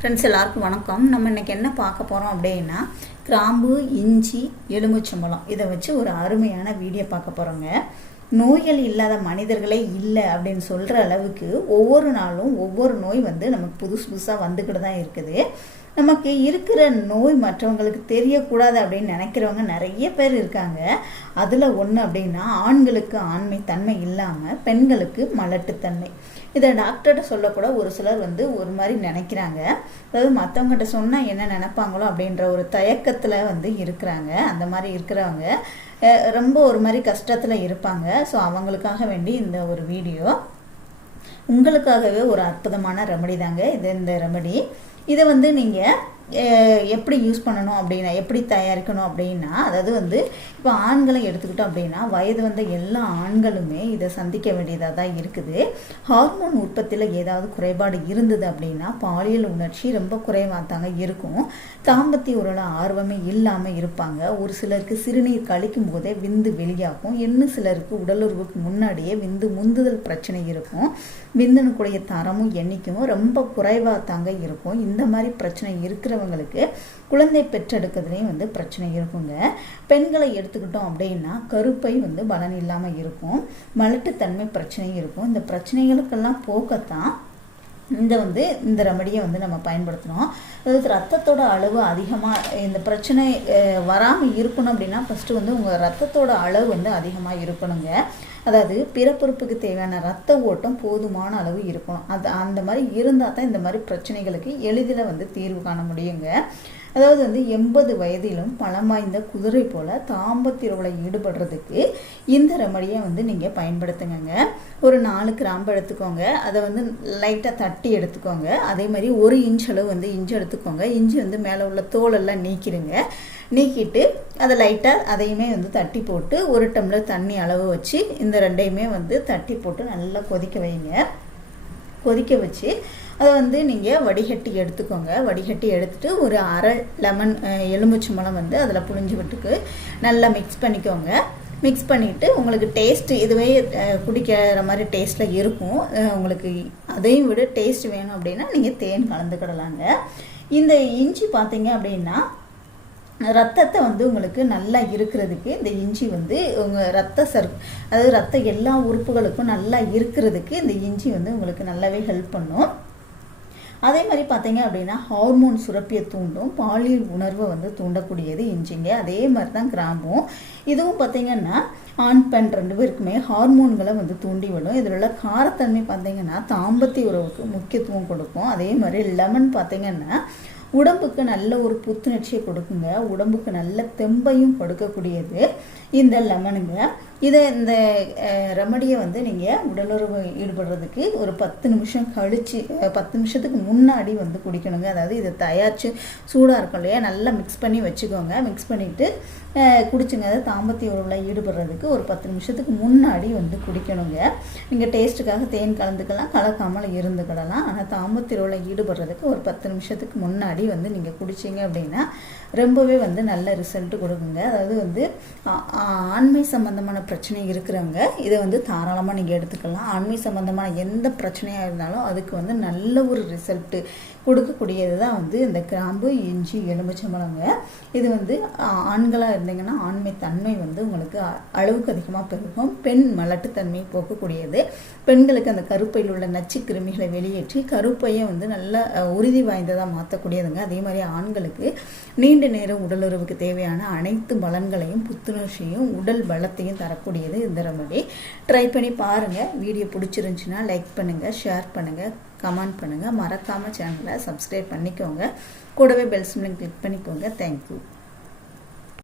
Friends எல்லாருக்கும் வணக்கம். நம்ம இன்றைக்கி என்ன பார்க்க போகிறோம் அப்படின்னா கிராம்பு இஞ்சி எலுமிச்சம்பழம். இதை வச்சு ஒரு அருமையான வீடியோ பார்க்க போகிறோங்க நோய்கள் இல்லாத மனிதர்களே இல்லை அப்படின்னு சொல்கிற அளவுக்கு ஒவ்வொரு நாளும் ஒவ்வொரு நோய் வந்து நமக்கு புதுசு புதுசாக வந்துக்கிட்டு தான் இருக்குது. நமக்கு இருக்கிற நோய் மற்றவங்களுக்கு தெரியக்கூடாது அப்படின்னு நினைக்கிறவங்க நிறைய பேர் இருக்காங்க. அதில் ஒன்று அப்படின்னா ஆண்களுக்கு ஆண்மை தன்மை இல்லாமல் பெண்களுக்கு மலட்டுத்தன்மை. இதை டாக்டர்கிட்ட சொல்லக்கூட ஒரு சிலர் வந்து ஒரு மாதிரி நினைக்கிறாங்க. அதாவது மற்றவங்ககிட்ட சொன்னால் என்ன நினைப்பாங்களோ அப்படின்ற ஒரு தயக்க தயக்கத்தில் வந்து இருக்கிறாங்க. அந்த மாதிரி இருக்கிறவங்க ரொம்ப ஒரு மாதிரி கஷ்டத்தில் இருப்பாங்க. ஸோ அவங்களுக்காக வேண்டி இந்த ஒரு வீடியோ உங்களுக்காகவே ஒரு அற்புதமான ரெமடி தாங்க. இது இந்த ரெமடி இதை வந்து நீங்கள் எப்படி யூஸ் பண்ணணும் அப்படின்னா எப்படி தயாரிக்கணும் அப்படின்னா அதாவது வந்து இப்போ ஆண்களை எடுத்துக்கிட்டோம் அப்படின்னா வயது வந்த எல்லா ஆண்களுமே இதை சந்திக்க வேண்டியதாக தான் இருக்குது. ஹார்மோன் உற்பத்தியில் ஏதாவது குறைபாடு இருந்தது அப்படின்னா பாலியல் உணர்ச்சி ரொம்ப குறைவாக தாங்க இருக்கும். தாம்பத்திய உரல ஆர்வமே இல்லாமல் இருப்பாங்க. ஒரு சிலருக்கு சிறுநீர் கழிக்கும் போதே விந்து வெளியாகும். இன்னும் சிலருக்கு உடலுறவுக்கு முன்னாடியே விந்து முந்துதல் பிரச்சனை இருக்கும். விந்தனுக்குடைய தரமும் எண்ணிக்கையும் ரொம்ப குறைவாக தாங்க இருக்கும். இந்த மாதிரி பிரச்சனை இருக்கிற பெற்றவங்களுக்கு குழந்தை பெற்றெடுக்கிறதுலேயும் வந்து பிரச்சனை இருக்குங்க. பெண்களை எடுத்துக்கிட்டோம் அப்படின்னா கருப்பை வந்து பலன் இல்லாமல் இருக்கும். மலட்டுத்தன்மை பிரச்சனை இருக்கும். இந்த பிரச்சனைகளுக்கெல்லாம் போக்கத்தான் இந்த வந்து இந்த ரெமடியை வந்து நம்ம பயன்படுத்தணும். அதாவது ரத்தத்தோட அளவு அதிகமாக இந்த பிரச்சனை வராமல் இருக்கணும் அப்படின்னா ஃபஸ்ட்டு வந்து உங்கள் ரத்தத்தோட அளவு வந்து அதிகமாக இருக்கணுங்க. அதாவது பிறப்புறுப்புக்கு தேவையான ரத்த ஓட்டம் போதுமான அளவு இருக்கணும். அது அந்த மாதிரி இருந்தால் தான் இந்த மாதிரி பிரச்சனைகளுக்கு எளிதில் வந்து தீர்வு காண முடியுங்க. அதாவது வந்து எண்பது வயதிலும் பலம் வாய்ந்த குதிரை போல தாம்பத்திரவில் ஈடுபடுறதுக்கு இந்த ரெமடியை வந்து நீங்கள் பயன்படுத்துங்க ஒரு நாலு கிராம்பு எடுத்துக்கோங்க. அதை வந்து லைட்டாக தட்டி எடுத்துக்கோங்க. அதே மாதிரி ஒரு இன்ச் அளவு வந்து இஞ்சி எடுத்துக்கோங்க. இஞ்சி வந்து மேலே உள்ள தோலெல்லாம் நீக்கிடுங்க நீக்கிட்டு அதை லைட்டாக அதையுமே வந்து தட்டி போட்டு ஒரு டம்ளர் தண்ணி அளவு வச்சு இந்த ரெண்டையுமே வந்து தட்டி போட்டு நல்லா கொதிக்க வைங்க. கொதிக்க வச்சு அதை வந்து நீங்கள் வடிகட்டி எடுத்துக்கோங்க. வடிகட்டி எடுத்துகிட்டு ஒரு அரை லெமன் எலுமிச்சம்பழம் வந்து அதில் புழிஞ்சு விட்டுக்கு நல்லா மிக்ஸ் பண்ணிக்கோங்க. மிக்ஸ் பண்ணிவிட்டு உங்களுக்கு டேஸ்ட்டு இதுவே குடிக்கிற மாதிரி டேஸ்ட்டில் இருக்கும். உங்களுக்கு அதையும் விட டேஸ்ட் வேணும் அப்படின்னா நீங்கள் தேன் கலந்துக்கிடலாங்க. இந்த இஞ்சி பார்த்தீங்க அப்படின்னா ரத்தத்தை வந்து உங்களுக்கு நல்லா இருக்கிறதுக்கு இந்த இஞ்சி வந்து உங்கள் ரத்த சர் அதாவது ரத்த எல்லா உறுப்புகளுக்கும் நல்லா இருக்கிறதுக்கு இந்த இஞ்சி வந்து உங்களுக்கு நல்லாவே ஹெல்ப் பண்ணும். அதே மாதிரி பார்த்தீங்க அப்படின்னா ஹார்மோன் சுரப்பியை தூண்டும் பாலியல் உணர்வை வந்து தூண்டக்கூடியது இஞ்சிங்க. அதே மாதிரி தான் கிராம்பும். இதுவும் பார்த்தீங்கன்னா ஆண் பெண் ரெண்டு பேருக்குமே ஹார்மோன்களை வந்து தூண்டி விடும் இதில் உள்ள காரத்தன்மை பார்த்தீங்கன்னா தாம்பத்திய உறவுக்கு முக்கியத்துவம் கொடுக்கும். அதே மாதிரி லெமன் பார்த்தீங்கன்னா உடம்புக்கு நல்ல ஒரு புத்துணர்ச்சியை கொடுக்குங்க. உடம்புக்கு நல்ல தெம்பையும் கொடுக்கக்கூடியது. இந்த லெமனுங்க இதை இந்த ரெமடியை வந்து நீங்கள் உடலுறவு ஈடுபடுறதுக்கு ஒரு பத்து நிமிஷம் கழித்து பத்து நிமிஷத்துக்கு முன்னாடி வந்து குடிக்கணுங்க. அதாவது இதை தயாரித்து சூடாக இருக்கும் இல்லையா? நல்லா மிக்ஸ் பண்ணி வச்சுக்கோங்க. மிக்ஸ் பண்ணிவிட்டு குடிச்சுங்க. அதாவது தாம்பத்திய உறவில் ஈடுபடுறதுக்கு ஒரு பத்து நிமிஷத்துக்கு முன்னாடி வந்து குடிக்கணுங்க. நீங்கள் டேஸ்ட்டுக்காக தேன் கலந்துக்கலாம் கலக்காமல் இருந்துக்கிடலாம். ஆனால் தாம்பத்திய உறவில் ஈடுபடுறதுக்கு ஒரு பத்து நிமிஷத்துக்கு முன்னாடி வந்து நீங்கள் குடிச்சிங்க அப்படின்னா ரொம்பவே வந்து நல்ல ரிசல்ட் கொடுக்குங்க. அதாவது வந்து ஆண்மை சம்மந்தமான பிரச்சனை இருக்கிறவங்க இதை வந்து தாராளமாக நீங்கள் எடுத்துக்கலாம். ஆண்மை சம்பந்தமான எந்த பிரச்சனையாக இருந்தாலும் அதுக்கு வந்து நல்ல ஒரு ரிசல்ட்டு கொடுக்கக்கூடியது தான் வந்து இந்த கிராம்பு இஞ்சி எலுமிச்சம்பழங்க. இது வந்து ஆண்களாக இருந்தீங்கன்னா ஆண்மை தன்மை வந்து உங்களுக்கு அ- அளவுக்கு அதிகமாக பெருகும். பெண் மலட்டுத்தன்மை போக்கக்கூடியது. பெண்களுக்கு அந்த கருப்பையில் உள்ள நச்சு கிருமிகளை வெளியேற்றி கருப்பையை வந்து நல்ல உறுதி வாய்ந்ததாக மாற்றக்கூடியதுங்க அதே மாதிரி ஆண்களுக்கு நீண்ட நேரம் உடலுறவுக்கு தேவையான அனைத்து பலன்களையும் புத்துணர்ச்சியும் உடல் பலத்தையும் வரக்கூடியது இந்த ரெமடி. ட்ரை பண்ணி பாருங்கள் வீடியோ பிடிச்சிருந்துச்சுன்னா லைக் பண்ணுங்கள் ஷேர் பண்ணுங்கள் கமெண்ட் பண்ணுங்கள் மறக்காமல் சேனலை சப்ஸ்கிரைப் பண்ணிக்கோங்க. கூடவே பெல் சிம்லிங் கிளிக் பண்ணிக்கோங்க. Thank you